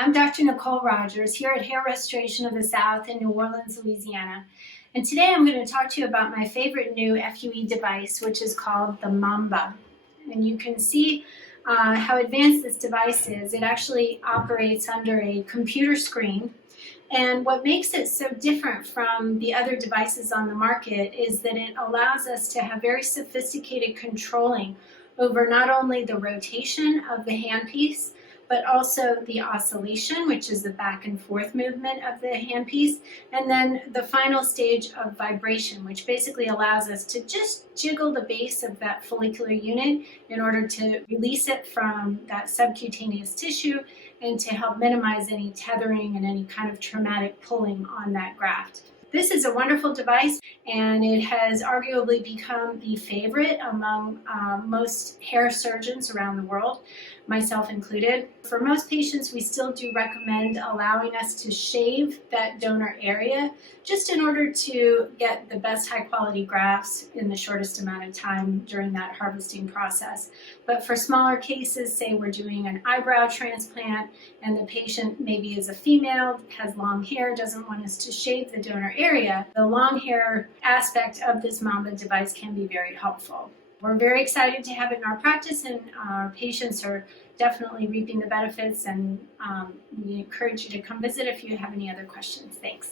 I'm Dr. Nicole Rogers here at Hair Restoration of the South in New Orleans, Louisiana. And today I'm going to talk to you about my favorite new FUE device, which is called the Mamba. And you can see how advanced this device is. It actually operates under a computer screen. And what makes it so different from the other devices on the market is that it allows us to have very sophisticated controlling over not only the rotation of the handpiece, but also the oscillation, which is the back and forth movement of the handpiece, and then the final stage of vibration, which basically allows us to just jiggle the base of that follicular unit in order to release it from that subcutaneous tissue and to help minimize any tethering and any kind of traumatic pulling on that graft. This is a wonderful device, and it has arguably become the favorite among most hair surgeons around the world, myself included. For most patients, we still do recommend allowing us to shave that donor area just in order to get the best high quality grafts in the shortest amount of time during that harvesting process. But for smaller cases, say we're doing an eyebrow transplant and the patient maybe is a female, has long hair, doesn't want us to shave the donor area, the long hair aspect of this Mamba device can be very helpful. We're very excited to have it in our practice, and our patients are definitely reaping the benefits, and we encourage you to come visit if you have any other questions. Thanks.